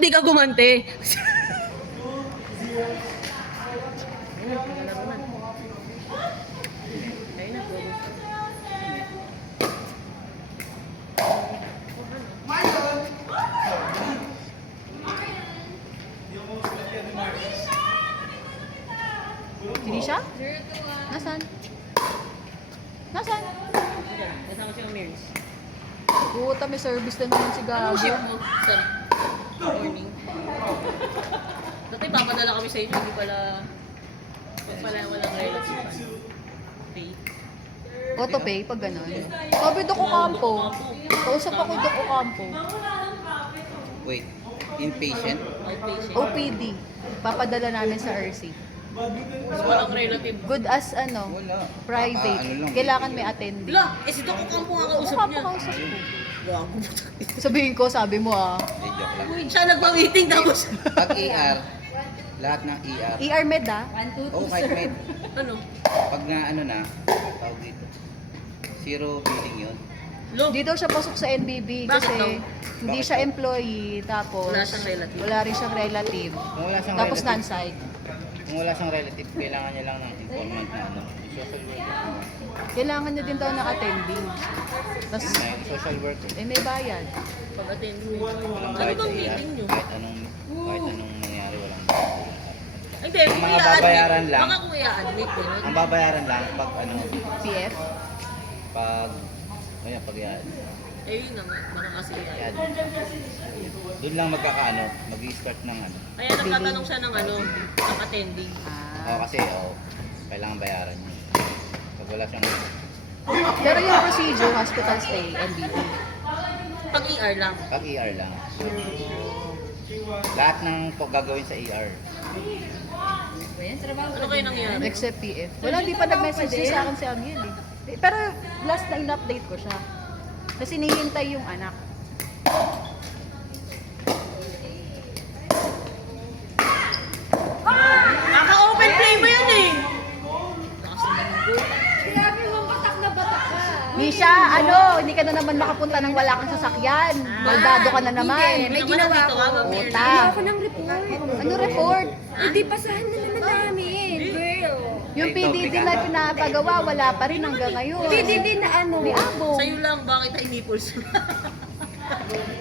Di ka gumante. Hindi siya? Nasaan? Nasaan? Kasama siya ng Mary's. Puta, may service na naman si Anong Gago. shift mo? Sir, morning. Dati papadala kami sa inyo, hindi pala walang relative. Pay. Autopay pag gano'n. Sabi Doko Campo. Kausap ako Doko Campo. Wait, inpatient? Outpatient. OPD. Papadala namin sa RC. Mas walang relative. Good as ano, Wala. private. Ano lang. Kailangan may attending. Wala, si Doc Ocampo nga kausap Campo niya. kausap ko. Gago. Sabihin ko, sabi mo ah. Eh, joke lang. Siya nagpa-meeting tapos. Pag ER, lahat ng ER. ER Med ah. Oh, kahit med. Ano? Pag na ano na, tawag dito. Zero billing yun. Lo. Hindi daw siya pasok sa NBB Bakit kasi daw? hindi siya employee. Tapos Wala siyang relative. wala rin siyang relative. Kung wala siyang Tapos relative, non-site. kung wala siyang relative, kailangan niya lang ng informant na ano. Social worker. Kailangan niya din daw ng attending. Tapos, May social worker. may bayad. Pag-attend mo. Walang Ano bayad sa bang ER. meeting nyo? Kahit anong nangyari, walang Hindi, Ang kung mga i-admit. babayaran lang. Baka kung i-admit, gano'n. Ang babayaran lang pag ano, PF? pag pag yan. Eh, yun naman. Baka kasi Yan. Doon lang magkakaano, mag-i-start ng ano. Kaya nagtatanong siya ng ano, ng attending. Oo, kasi kailangan bayaran niya. Pag wala siyang Pero yung procedure, hospital stay, NBB. Pag ER lang. pag ER lang. Lahat ng gagawin sa ER. Ano kayo nangyari? Except PF. Wala, di pa nag-message siya sa akin si Amiel eh. Pero last na in-update ko siya. Kasi hinihintay yung anak. Naka-open play mo yan eh! Grabe mo, batak na batak ka. Misha, ano, hindi ka na naman makapunta ng wala kang sasakyan. Baldado ka na naman. May ginawa ko. Puta. Ako ng report. Ano report? Hindi, pasahan na naman namin, girl. Yung PDD na pinapagawa, wala pa rin hanggang ngayon. Hindi na ano. May abo. Sa'yo lang, bakit ay nipples?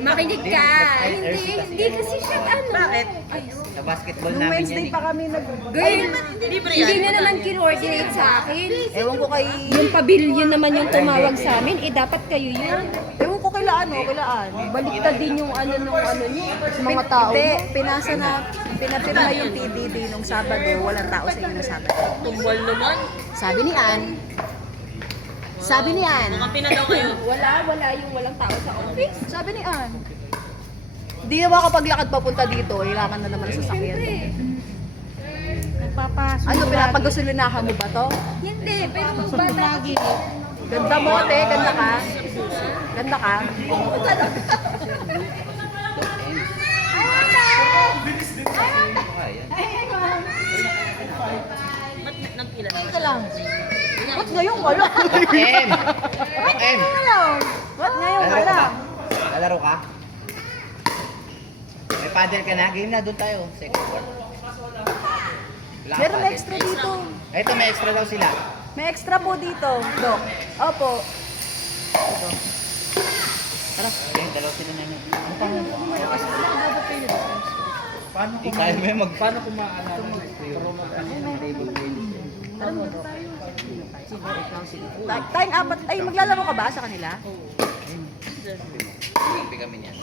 Makinig ka. Hindi kasi siya ano. Bakit? Ay, Sa basketball Nung namin Wednesday yan pa kami nag... girl, Libre yan. hindi na naman kinordinate sa akin. Ewan ko kay... Yung pavilion naman yung tumawag sa amin, dapat kayo yun. Ewan ko kila ano, kilaan. Baliktad din yung ano nung ano niyo. Mga tao. Hindi, pinasa na, pinapirma yung PDD nung Sabado, walang tao sa inyo na Sabado. Tumbal naman. Sabi ni Ann, sabi ni Ann, Mukhang pinadaw kayo. Wala yung walang tao sa office. sabi ni Ann, hindi na makapaglakad papunta dito, kailangan na naman sa sasakyan. Nagpapasok. Ano, pinapagasolinahan mo ba to? Hindi, pero kung bata. Ganda mo, te, ganda ka. Ganda ka. Ayan. Ba't nagpila naman Ito lang. Ba't ngayon wala? M! M! Ba't ngayon wala? Lalaro ka? May paddle ka na? Game na, doon tayo. Second court. Wala ka Meron paddle. extra dito. Ito, may extra daw sila. May extra po dito, Dok. Opo. Ito. Tara, ayun, dalawa sila namin. Ano pa mo? Paano kung kaya mo yung paano kung maalaman mo? Tayong apat, ay maglalaro ka ba sa kanila? Kampi kami niyan.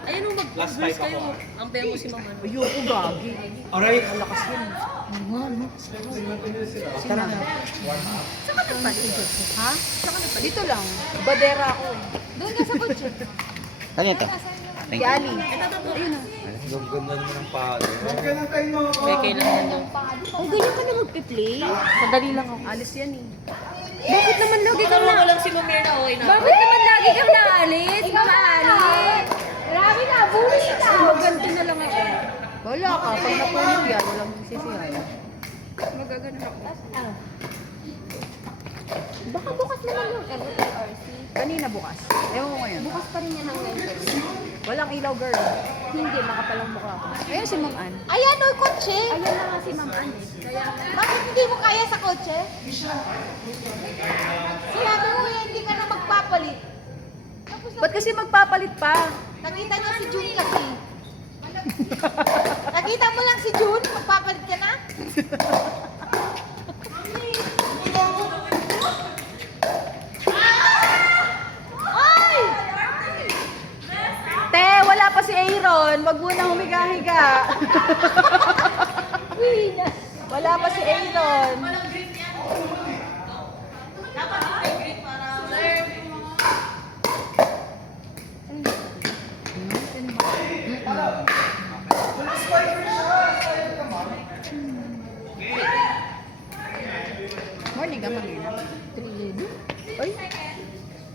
Ayun nung mag-boost kayo. Ang mo si Mama. Ayoko gagi. Alright. Malakas yun. Tara na. Saan ka nagpalit? Ha? Saan ka nagpalit? Dito lang. Badera ako eh. Doon ka sa kotse. Ano ito? Thank Si you. Ali. Ayun na. Ang ganda naman ng paddle. Beke lang yan daw. Ang ganyan ka na magpi-play? Sandali lang ako. Alis yan eh. Bakit naman lagi kang Tanong ko lang si Mamir na okay na. Bakit naman lagi kang naalis? Maalis. Grabe na, bulis na. Maganto na lang ako. Wala ka. Pag napunin yan, walang sisihan. Magagano ako. Baka bukas naman yung LRC. Kanina bukas. Ewan ko ngayon. Bukas pa rin yan ang member. Walang ilaw, girl. Hindi, makapalang mukha ko. Ayun si Ma'am Ann. Ayan o, kotse. Ayan na nga si Ma'am Ann. Kaya, Bakit hindi mo kaya sa kotse? Sinabi mo hindi ka na magpapalit. Tapos Ba't kasi magpapalit pa? nakita niya si June kasi. Nakita mo lang si June, magpapalit ka na? Ay! Te, wala pa si Aaron. Wag mo na humiga-higa. Wala pa si Aaron. Dapat may green para... Morning ka, Marina. 3:11. Ay,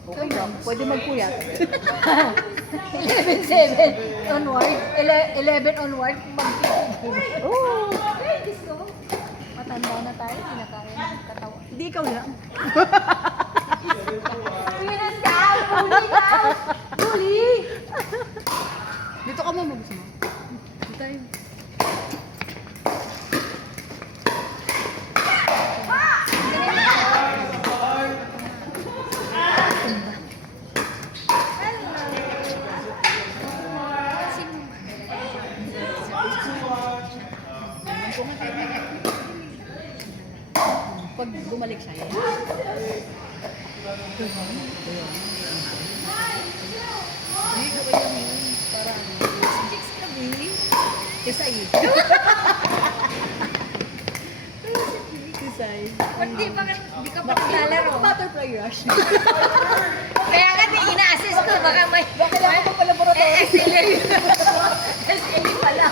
okay lang. Pwede magpuyat. 11-7 onward. 11 onward. Oh, Ay, Diyos ko. Matanda na tayo. Hindi na kaya katawa. hindi ikaw lang. Pinas ka! Huli ka! Huli! Dito ka mo, gusto mo. Dito tayo. Pag bumalik siya, yan. Hindi ko ba yun? Parang, chicks kami. Kisay. Kisay. Ba't di pa naglalaro? Butterfly rush. Kaya nga di ina-assist ko. Baka may... Baka lang ako pala laboratory. SLA. SLA pala.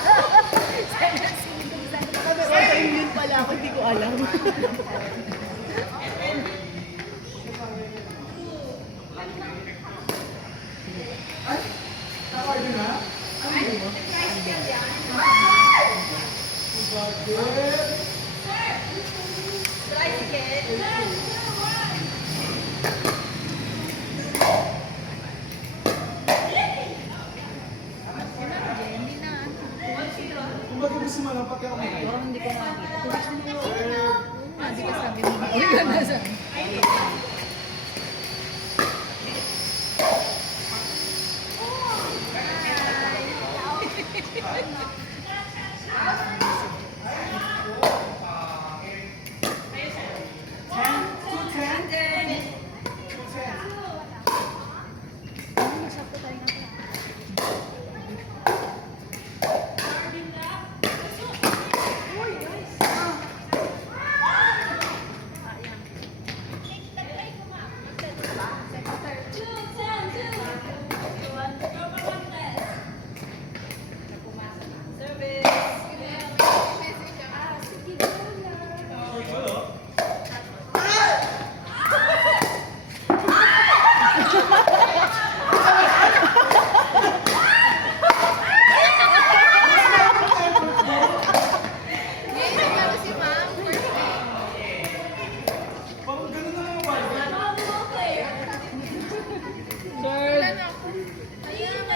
Autoimmune pala ako, hindi ko alam. Parang hindi ko makita. Hindi ka sabi mo. Hindi ka nasa.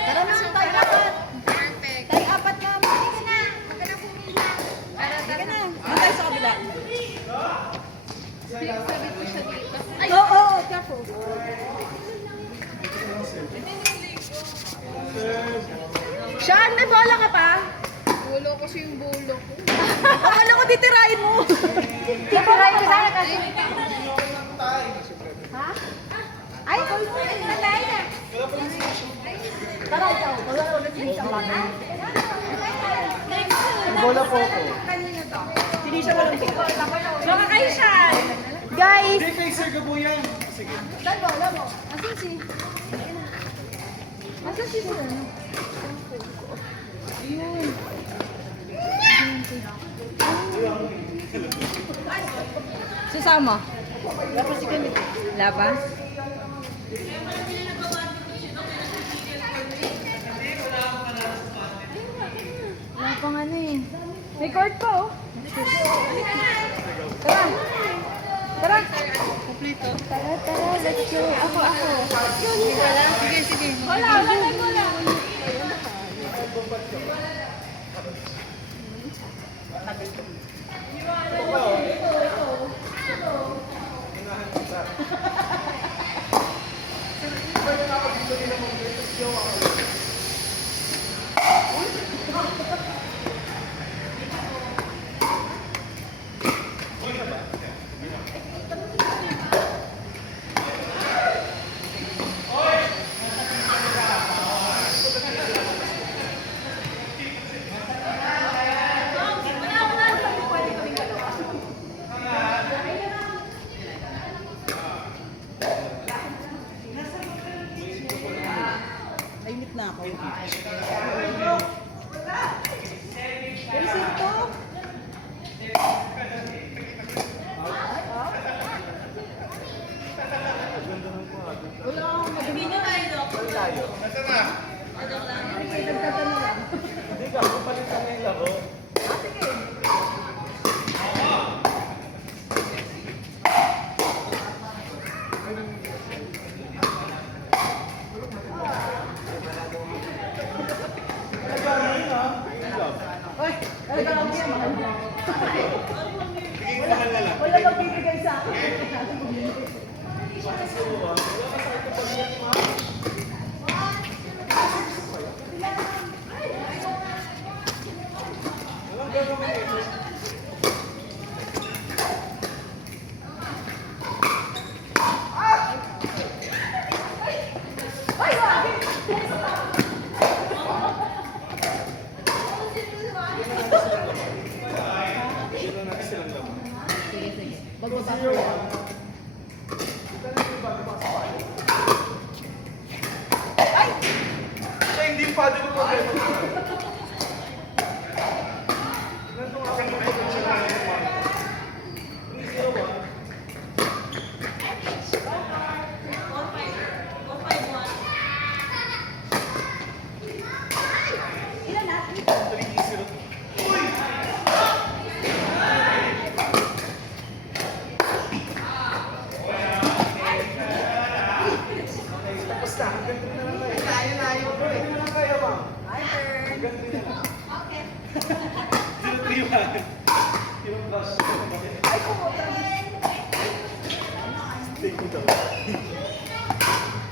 Tara na, tayo apat. Tayo apat na. Malis na. Huwag ka na pumila. Sige na. Doon tayo sa kabila. Oo, careful. Sean, may bola ka pa? Bulo ko yung bulo ko. Akala ko titirahin mo. Titirahin ko sana kasi. Ha? Ay, natay na. Tara, ikaw. Wala ko na siya isang bagay. Bola po ako. Hindi siya walang pito. Baka kayo siya. Guys! Saan ba? Alam mo? Asan si? Asan si Sir? Susama. Laba? Wala pang ano eh. May cord pa oh. Tara. Tara. Tara, tara. Let's go. Ako. Sige, sige. Wala. Nainit na ako. Resito? Wala akong Hindi nyo tayo, Dok. Nasaan na? nagdadala lang. Hindi ka, kapalitan na yung laro. Sige. Oy, talaga lang yan, mahal mo. Wala magbibigay sa akin. Ay, wag! Sige, sige. Bagbaba ko yan. Ay! Hindi pa, di ko pa. Ilan na? Hi, Bert. Ay, pumunta.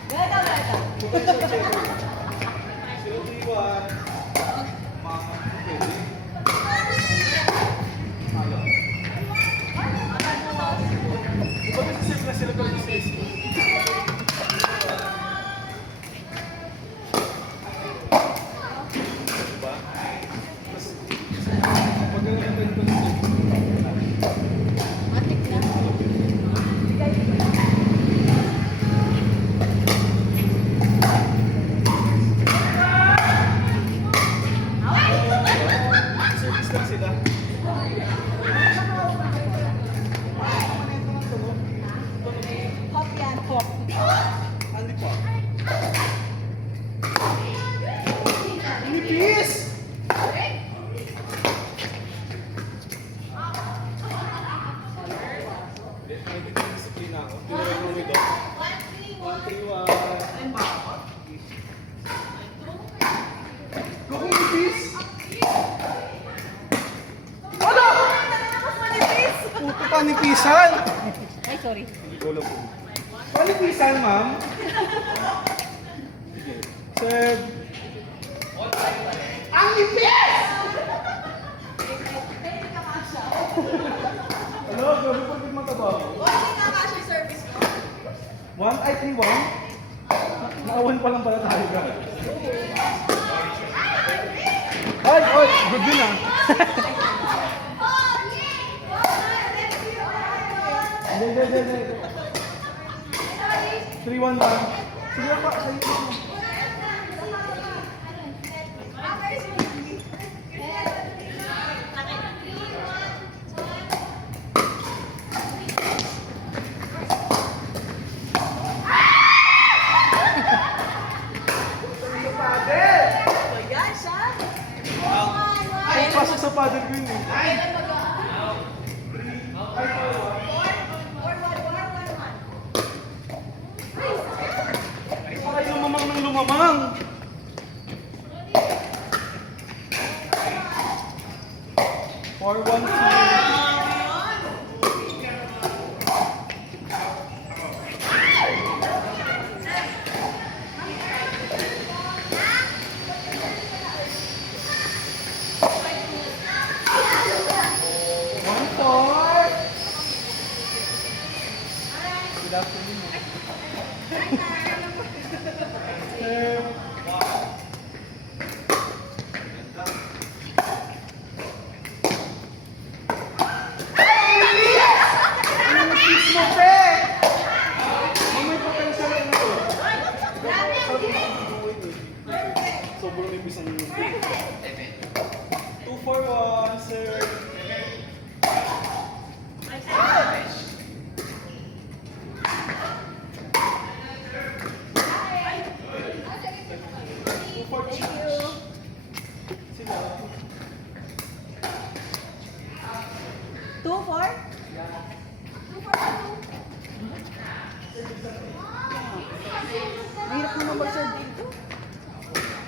Gata, gata. Matik na. Bigay ko. Hop yan, hop. Inipis! Puto panipisan! Ay, sorry. Panipisan, ma'am? Sir. Ang ipis! Hello, gabi po din mataba. Service mo. 1, ay 3-1? Naawan pa lang pala tayo ka. Ay, oy, good din ah. Hindi. 3-1 lang. Sige pa, sa'yo po. So, yan siya. Ay, pasok sa paddle ko yun eh. Ay, lumamang ng lumamang. Or 1, 2. One, four. Good afternoon. Sobrang ibig ang 2 for 1, sir. Two, four? Mahirap naman mag-serve dito.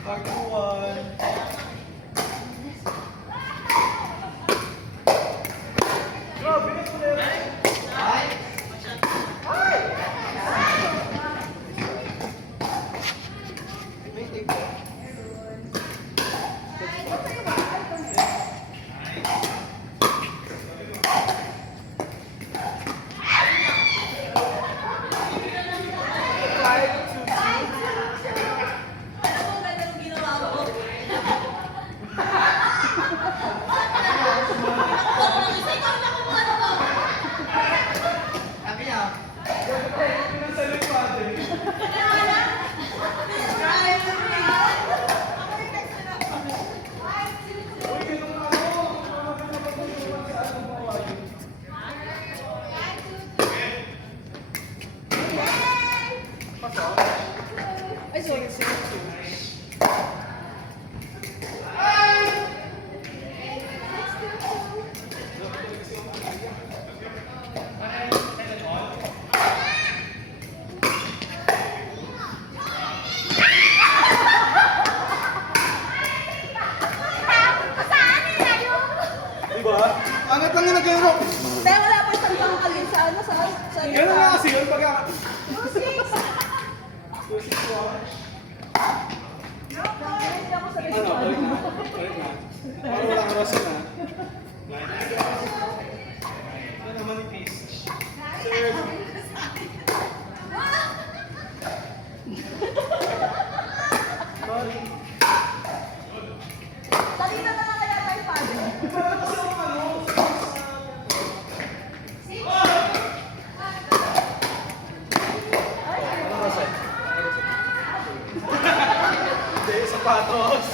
Back to 1. Ay, sorry. Diba? Angat lang yung nag-rock. Pero wala pa isang tangkal yun sa ano, sa Ganun nga kasi yun pag ano, balik na. Balik na. Para walang rasa na. Yan naman yung piece. Sir. Sorry. Salita na lang kaya tayo, Father. Ano rasa? Hindi, sapatos.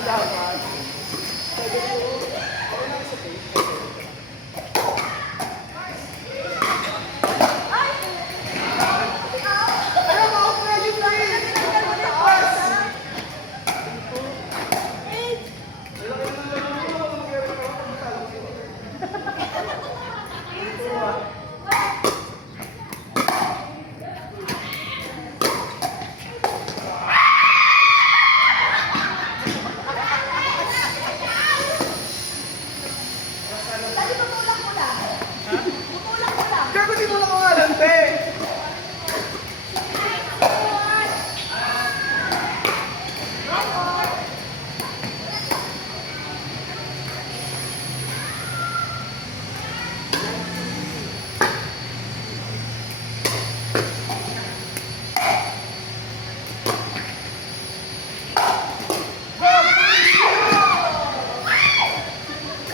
Dapat. Gago dito lang ako alante.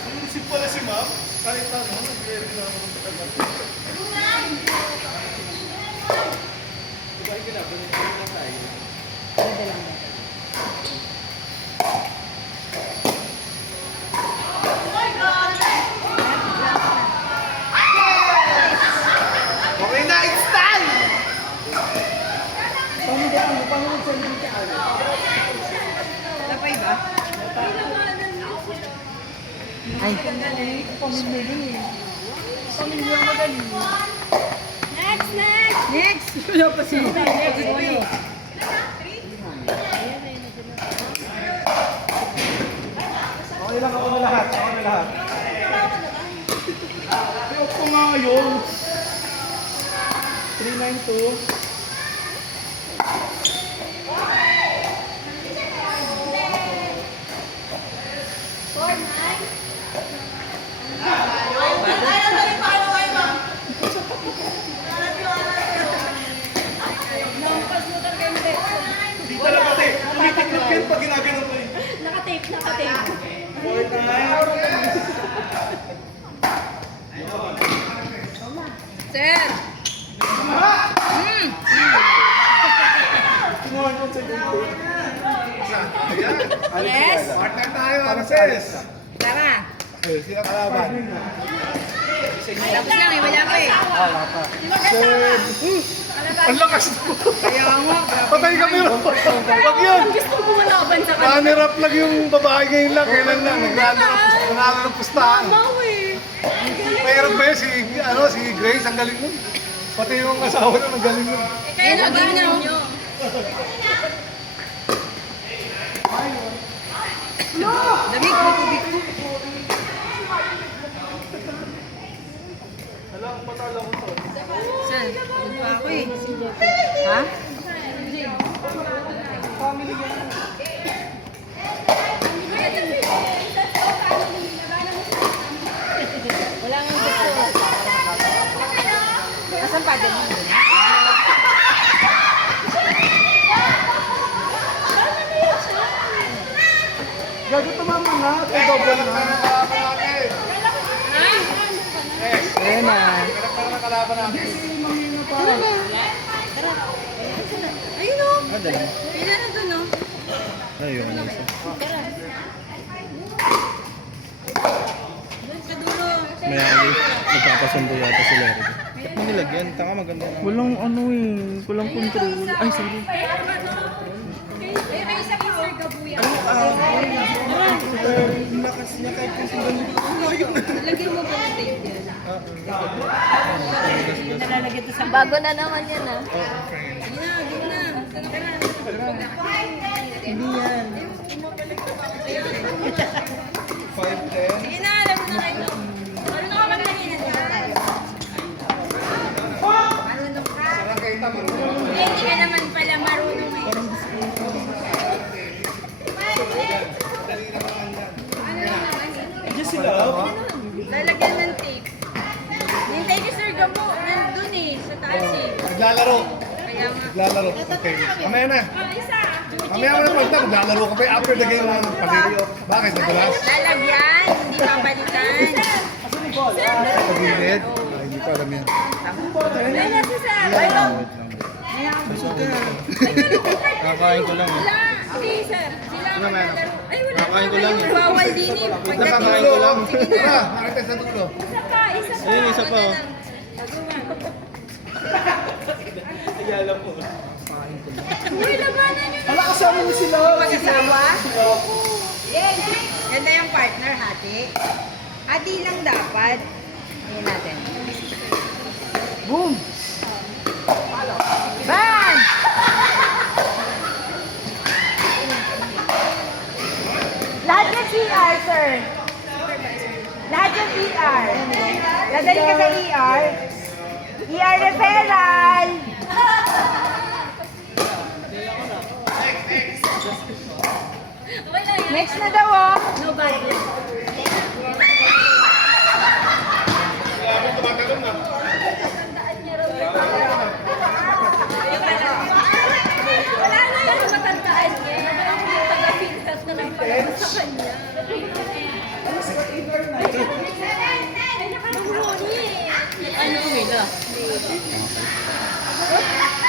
Inisip pala si ma'am. Kahit ano, nag-reklamo ng tagal. Diba, ginabalik na tayo. Okay na, it's time! Napay ba? Ay, pamimili. Pamimili ang magaling. Next, next! Next! Wala pa si Next, three. Okay lang ako na lahat. Ako na lahat. Ayok ko nga yun. 392. Hindi talaga te. Tumitiklop yan pag ginagano ko eh. Nakatape, nakatape. 49. Sir! Tumuhan ko sa ganito. Yes? Partner tayo, Arces. Tara. Sila kalaban. Tapos lang eh, wala pa eh. Ang lakas mo. Kaya nga. Patay kami rin. Pag yun. Gusto ko bumalaban sa kanila. Runner up lang yung babae ngayon lang. Kailan lang. Nanalo ng pustahan. Bawi. Mayroon ba yun si Grace? Ang galing nun. Pati yung asawa nun, ang galing nun. Kaya naging na. Lamig mo tubig ko. Alam, patala ko to. Saan? Pagod pa ako eh. Ha? Wala nga gusto. Asan pa doon? Gago tumama na. Double na. Ayun na. Para nakalaban natin. Ayun o. Madali. Pila na dun o. Ayun. Isa. May ali. Nagpapasundo yata sila rin. Ba't mo nilagyan? Tanga maganda na. Walang ano eh. Walang control. Ay, sorry. Lakas niya kahit kung sundan dito. Lagyan mo ba ng tape yan? Nalalagyan to sa Bago na naman yan ah. Hindi yan. 5'10". Sige na, alam mo na kayo. Ano na ka maglahinan ka? Sarang kayo tama. Hindi ka naman pala marunong eh. Yes sila. Lalagyan ng tape. Hintay ni Sir Gamo, nandun eh, sa taas eh. Naglalaro. Kaya nga. Naglalaro. Okay. Mamaya na. Isa. Mamaya mo na pagta. Naglalaro ka pa. After the game na palilio. Bakit? Nagulas? Lalagyan, hindi papalitan. Pagilid. Ay, hindi ko alam yan. Ay, nasa Sir. Ay, no. Busog ka. Kakain ko lang eh. Wala. Hindi, Sir. Sila ang maglalaro. Ay, wala. Kakain ko lang eh. Bawal din eh. Nakakain ko lang. Tara, makita sa dulo. Isa pa, isa pa. Ayun, isa pa, oh. Uy, labanan nyo na. Hala, kasama mo sila. Mag-asawa? Ganda yung partner, hati. Hati lang dapat. Ngayon natin. Boom! Bam! Lahat ng ER, sir. Lahat ng ER. Dadali ka sa ER. ER referral. Next na daw, oh. No bad. Tumatalon na.